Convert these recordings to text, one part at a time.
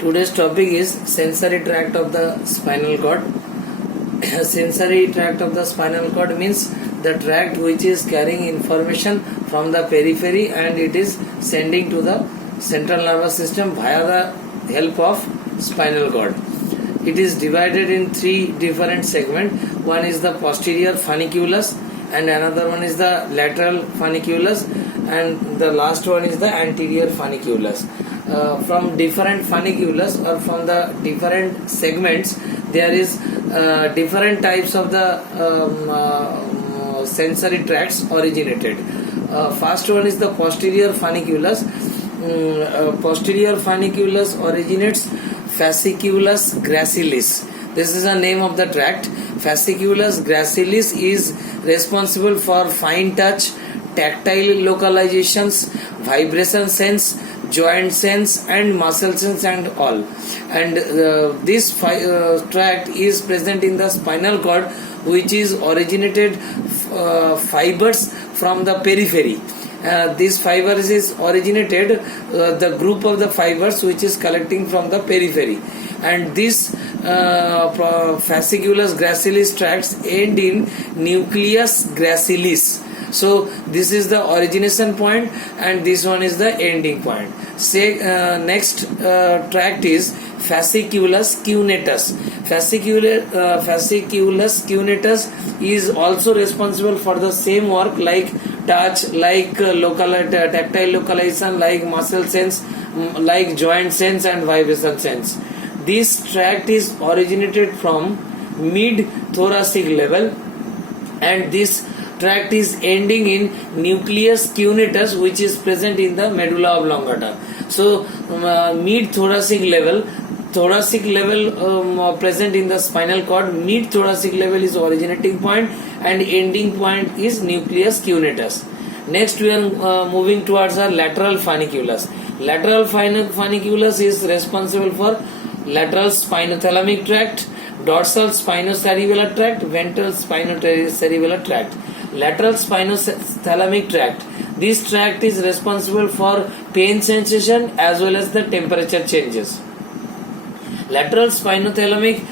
Today's topic is sensory tract of the spinal cord. Sensory tract of the spinal cord means the tract which is carrying information from the periphery and it is sending to the central nervous system via the help of spinal cord. It is divided in three different segments. One is the posterior funiculus and another one is the lateral funiculus and the last one is the anterior funiculus. From different funiculus or from the different segments there is different types of the sensory tracts originated. First one is the posterior funiculus. Posterior funiculus originates fasciculus gracilis. This is the name of the tract. Fasciculus gracilis is responsible for fine touch, tactile localizations, vibration sense, joint sense and muscle sense and all. And this tract is present in the spinal cord, which is originated fibers from the periphery. This fibers is originated the group of the fibers which is collecting from the periphery, and this fasciculus gracilis tracts end in nucleus gracilis. So this is the origination point and this one is the ending point. Next tract is fasciculus cuneatus. Fasciculus cuneatus is also responsible for the same work like touch, like tactile localization, like muscle sense, like joint sense and vibration sense. This tract is originated from mid thoracic level and this tract is ending in nucleus cuneatus, which is present in the medulla oblongata. So mid thoracic level present in the spinal cord. Mid thoracic level is originating point and ending point is nucleus cuneatus. Next we are moving towards our lateral funiculus. Lateral funiculus is responsible for lateral spinothalamic tract, dorsal spinocerebellar tract, ventral spinocerebellar tract. Lateral spinothalamic tract. This tract is responsible for pain sensation as well as the temperature changes. Lateral spinothalamic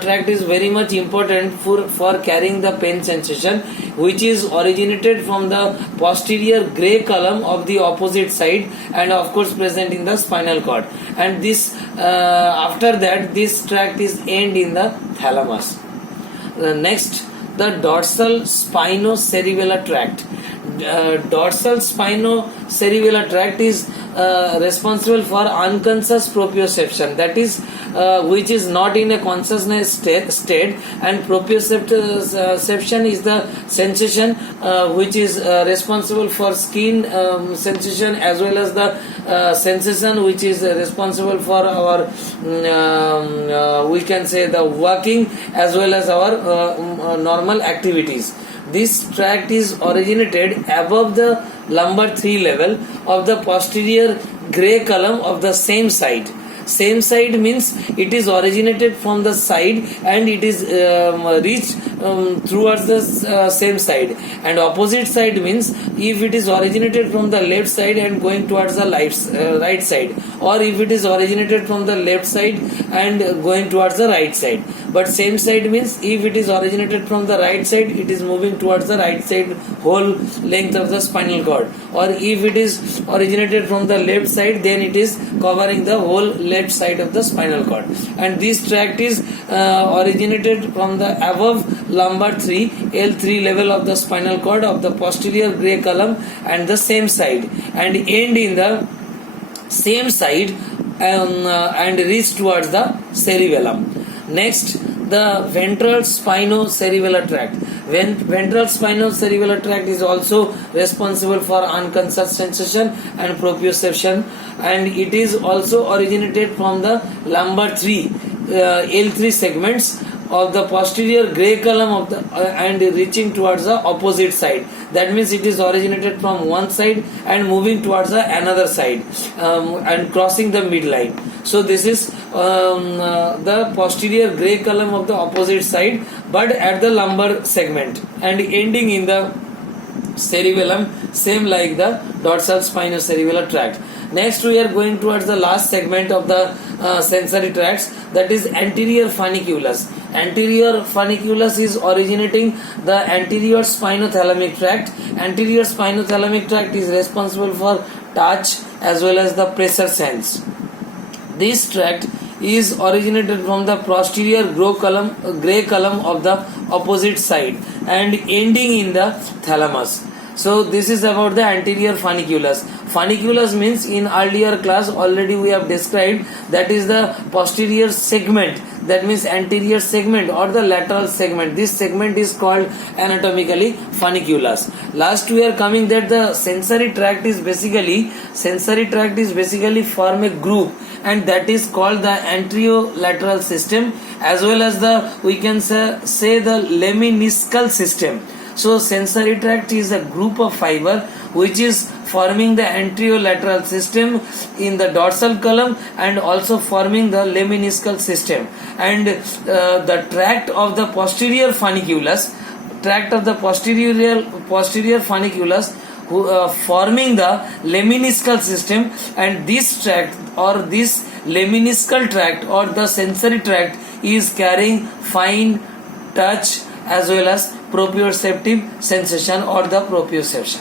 tract is very much important for carrying the pain sensation, which is originated from the posterior grey column of the opposite side and of course present in the spinal cord. And this after that this tract is end in the thalamus. Next, the dorsal spinocerebellar tract. Dorsal spinocerebellar tract is responsible for unconscious proprioception, that is which is not in a consciousness state, and proprioception is the sensation which is responsible for skin sensation as well as the sensation which is responsible for our we can say the working as well as our normal activities. This tract is originated above the lumbar 3 level of the posterior grey column of the same side. Same side means it is originated from the side and it is reached towards the same side, and opposite side means if it is originated from the left side and going towards the right side, or if it is originated from the left side and going towards the right side. But same side means if it is originated from the right side, it is moving towards the right side whole length of the spinal cord, or if it is originated from the left side, then it is covering the whole left side of the spinal cord. And this tract is originated from the above lumbar 3 L3 level of the spinal cord of the posterior grey column and the same side, and end in the same side and reach towards the cerebellum. Next, the ventral spinocerebellar tract. Ventral spinocerebellar tract is also responsible for unconscious sensation and proprioception, and it is also originated from the lumbar 3 L3 segments of the posterior grey column of the and reaching towards the opposite side. That means it is originated from one side and moving towards the another side and crossing the midline. So this is the posterior grey column of the opposite side, but at the lumbar segment and ending in the cerebellum, same like the dorsal spinocerebellar tract. Next we are going towards the last segment of the sensory tracts, that is anterior funiculus. Anterior funiculus is originating the anterior spinothalamic tract. Anterior spinothalamic tract is responsible for touch as well as the pressure sense. This tract is originated from the posterior gray column of the opposite side and ending in the thalamus. So this is about the anterior funiculus. Funiculus means, in earlier class already we have described, that is the posterior segment, that means anterior segment or the lateral segment. This segment is called anatomically funiculus. Last we are coming that the sensory tract is basically form a group, and that is called the anterolateral system as well as the, we can say the lemniscal system. So sensory tract is a group of fiber which is forming the anterolateral system in the dorsal column and also forming the lemniscal system, and the tract of the posterior funiculus forming the lemniscal system, and this tract or this lemniscal tract or the sensory tract is carrying fine touch as well as proprioceptive sensation or the proprioception.